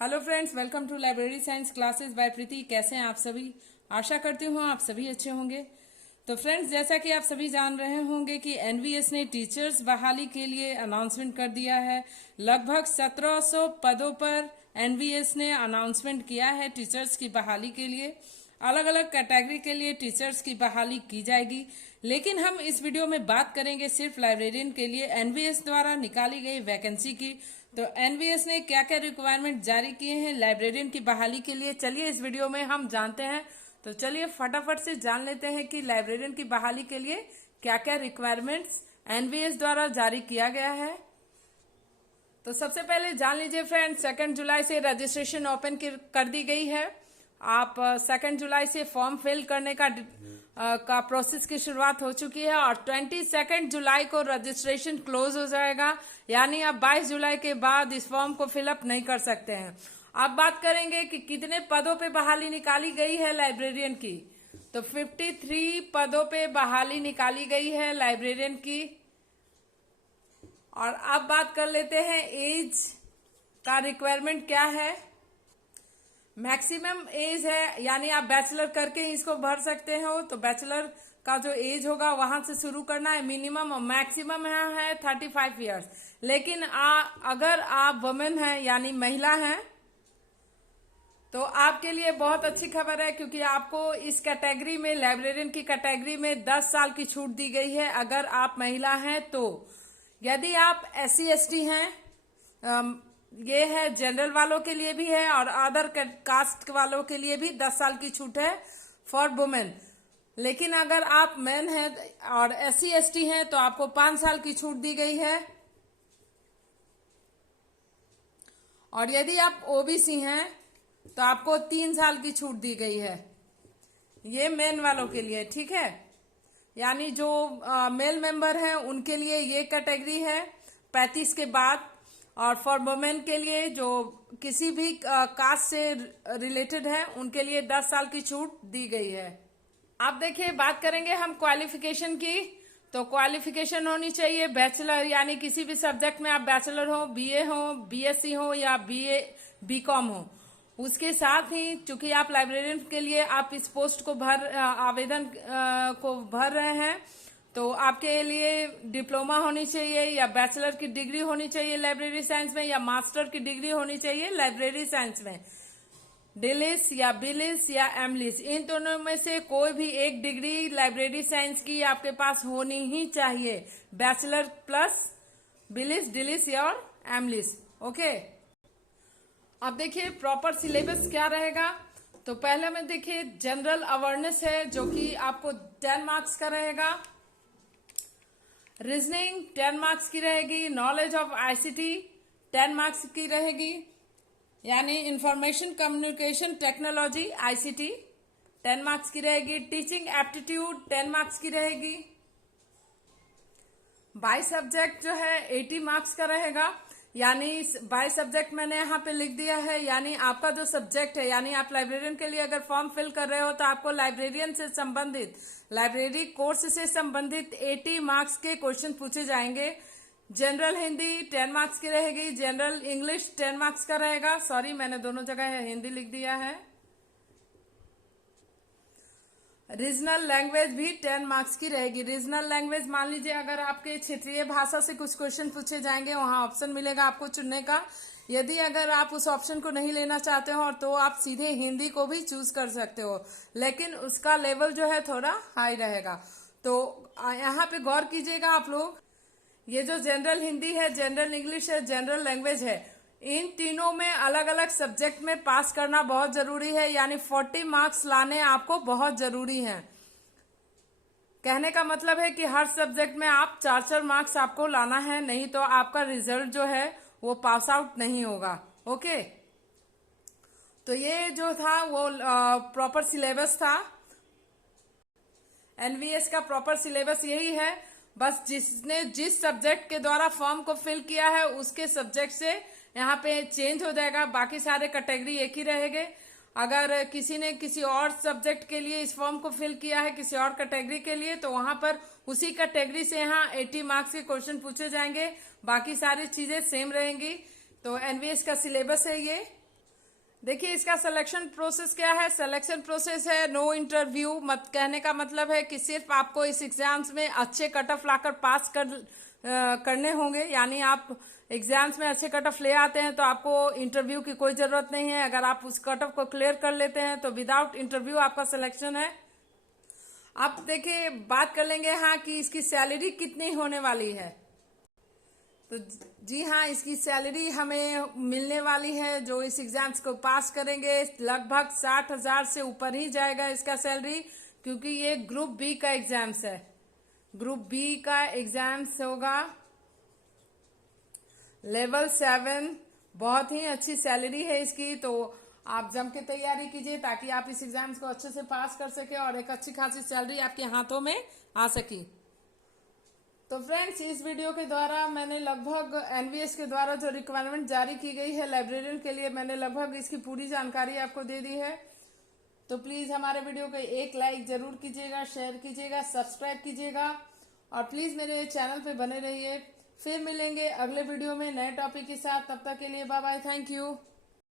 Hello friends, welcome to library science classes by Preeti. कैसे हैं आप सभी? आशा करती हूँ आप सभी अच्छे होंगे। तो फ्रेंड्स, जैसा कि आप सभी जान रहे होंगे कि एनवीएस ने टीचर्स बहाली के लिए अनाउंसमेंट कर दिया है। लगभग 1700 पदों पर एनवीएस ने अनाउंसमेंट किया है टीचर्स की बहाली के लिए। अलग अलग कैटेगरी के लिए टीचर्स की बहाली की जाएगी, लेकिन हम इस वीडियो में बात करेंगे सिर्फ लाइब्रेरियन के लिए एनवीएस द्वारा निकाली गई वैकेंसी की। तो एनवीएस ने क्या क्या रिक्वायरमेंट जारी किए हैं लाइब्रेरियन की बहाली के लिए, चलिए इस वीडियो में हम जानते हैं। तो चलिए फटाफट से जान लेते हैं कि लाइब्रेरियन की बहाली के लिए क्या क्या रिक्वायरमेंट्स एनवीएस द्वारा जारी किया गया है। तो सबसे पहले जान लीजिए फ्रेंड्स, 2 जुलाई से रजिस्ट्रेशन ओपन कर दी गई है। आप 2 जुलाई से फॉर्म फिल करने का प्रोसेस की शुरुआत हो चुकी है और 22 जुलाई को रजिस्ट्रेशन क्लोज हो जाएगा। यानी आप 22 जुलाई के बाद इस फॉर्म को फिलअप नहीं कर सकते हैं। अब बात करेंगे कि कितने पदों पे बहाली निकाली गई है लाइब्रेरियन की। तो 53 पदों पे बहाली निकाली गई है लाइब्रेरियन की। और अब बात कर लेते हैं एज का रिक्वायरमेंट क्या है। मैक्सिमम एज है, यानी आप बैचलर करके ही इसको भर सकते हो। तो बैचलर का जो एज होगा वहां से शुरू करना है। मिनिमम और मैक्सिमम है 35 ईयर्स। लेकिन अगर आप वुमेन हैं यानी महिला हैं तो आपके लिए बहुत अच्छी खबर है, क्योंकि आपको इस कैटेगरी में, लाइब्रेरियन की कैटेगरी में 10 साल की छूट दी गई है अगर आप महिला हैं तो। यदि आप SC ST हैं, ये है जनरल वालों के लिए भी है और अदर कास्ट वालों के लिए भी 10 साल की छूट है फॉर वुमेन। लेकिन अगर आप मेन हैं और SC ST हैं तो आपको 5 साल की छूट दी गई है। और यदि आप OBC हैं तो आपको 3 साल की छूट दी गई है। ये मेन वालों के लिए, ठीक है। यानी जो मेल मेंबर हैं उनके लिए ये कैटेगरी है 35 के बाद। और फॉर वुमेन के लिए जो किसी भी कास्ट से रिलेटेड है उनके लिए 10 साल की छूट दी गई है। आप देखिए, बात करेंगे हम क्वालिफिकेशन की। तो क्वालिफिकेशन होनी चाहिए बैचलर, यानी किसी भी सब्जेक्ट में आप बैचलर हो, BA हो, BSc हो या BCom हो। उसके साथ ही चूंकि आप लाइब्रेरियन के लिए आप इस पोस्ट को आवेदन को भर रहे हैं, तो आपके लिए डिप्लोमा होनी चाहिए या बैचलर की डिग्री होनी चाहिए लाइब्रेरी साइंस में, या मास्टर की डिग्री होनी चाहिए लाइब्रेरी साइंस में। डिलिस या बिलिस या एमलिस, इन दोनों में से कोई भी एक डिग्री लाइब्रेरी साइंस की आपके पास होनी ही चाहिए। बैचलर प्लस बिलिस, डिलिस या एमलिस। ओके, अब देखिए प्रॉपर सिलेबस क्या रहेगा। तो पहले में देखिए जनरल अवेयरनेस है जो कि आपको 10 मार्क्स का रहेगा। रीजनिंग 10 मार्क्स की रहेगी। नॉलेज ऑफ ICT 10 मार्क्स की रहेगी, यानी information communication technology ICT 10 marks की रहेगी। टीचिंग एप्टीट्यूड 10 मार्क्स की रहेगी। बाय सब्जेक्ट जो है 80 मार्क्स का रहेगा। यानी बाय सब्जेक्ट मैंने यहाँ पे लिख दिया है, यानी आपका जो सब्जेक्ट है, यानी आप लाइब्रेरियन के लिए अगर फॉर्म फिल कर रहे हो तो आपको लाइब्रेरियन से संबंधित, लाइब्रेरी कोर्स से संबंधित 80 मार्क्स के क्वेश्चन पूछे जाएंगे। जनरल हिंदी 10 मार्क्स की रहेगी। जनरल इंग्लिश 10 मार्क्स का रहेगा। सॉरी, मैंने दोनों जगह हिंदी लिख दिया है। रीजनल लैंग्वेज भी 10 मार्क्स की रहेगी। रीजनल लैंग्वेज, मान लीजिए अगर आपके क्षेत्रीय भाषा से कुछ क्वेश्चन पूछे जाएंगे, वहां ऑप्शन मिलेगा आपको चुनने का। यदि अगर आप उस ऑप्शन को नहीं लेना चाहते हो तो आप सीधे हिंदी को भी चूज कर सकते हो, लेकिन उसका लेवल जो है थोड़ा हाई रहेगा। तो यहाँ पे गौर कीजिएगा आप लोग, ये जो जनरल हिंदी है, जनरल इंग्लिश है, जनरल लैंग्वेज है, इन तीनों में अलग अलग सब्जेक्ट में पास करना बहुत जरूरी है। यानी 40 मार्क्स लाने आपको बहुत जरूरी हैं। कहने का मतलब है कि हर सब्जेक्ट में आप 4-4 मार्क्स आपको लाना है, नहीं तो आपका रिजल्ट जो है वो पास आउट नहीं होगा। ओके, तो ये जो था वो प्रॉपर सिलेबस था। एनवीएस का प्रॉपर सिलेबस यही है। बस जिसने जिस सब्जेक्ट के द्वारा फॉर्म को फिल किया है उसके सब्जेक्ट से यहाँ पे चेंज हो जाएगा, बाकी सारे कैटेगरी एक ही रहेंगे। अगर किसी ने किसी और सब्जेक्ट के लिए इस फॉर्म को फिल किया है, किसी और कैटेगरी के लिए, तो वहां पर उसी कैटेगरी से यहाँ 80 मार्क्स के क्वेश्चन पूछे जाएंगे, बाकी सारी चीजें सेम रहेंगी। तो एनवीएस का सिलेबस है ये। देखिए इसका सिलेक्शन प्रोसेस क्या है। सिलेक्शन प्रोसेस है नो इंटरव्यू। मत कहने का मतलब है कि सिर्फ आपको इस एग्जाम्स में अच्छे कट ऑफ लाकर पास करने होंगे। यानी आप एग्जाम्स में अच्छे कट ऑफ ले आते हैं तो आपको इंटरव्यू की कोई जरूरत नहीं है। अगर आप उस कट ऑफ को क्लियर कर लेते हैं तो विदाउट इंटरव्यू आपका सिलेक्शन है। अब देखिए बात कर लेंगे हाँ कि इसकी सैलरी कितनी होने वाली है। तो जी हाँ, इसकी सैलरी हमें मिलने वाली है जो इस एग्जाम्स को पास करेंगे लगभग 60,000 से ऊपर ही जाएगा इसका सैलरी, क्योंकि ये ग्रुप बी का एग्जाम्स है। ग्रुप बी का एग्जाम्स होगा लेवल 7। बहुत ही अच्छी सैलरी है इसकी, तो आप जम के तैयारी कीजिए ताकि आप इस एग्जाम्स को अच्छे से पास कर सके और एक अच्छी खासी सैलरी आपके हाथों में आ सकी। तो फ्रेंड्स, इस वीडियो के द्वारा मैंने लगभग एनवीएस के द्वारा जो रिक्वायरमेंट जारी की गई है लाइब्रेरियन के लिए, मैंने लगभग इसकी पूरी जानकारी आपको दे दी है। तो प्लीज हमारे वीडियो को एक लाइक जरूर कीजिएगा, शेयर कीजिएगा, सब्सक्राइब कीजिएगा और प्लीज मेरे चैनल पे बने रहिए। फिर मिलेंगे अगले वीडियो में नए टॉपिक के साथ। तब तक के लिए बाय बाय, थैंक यू।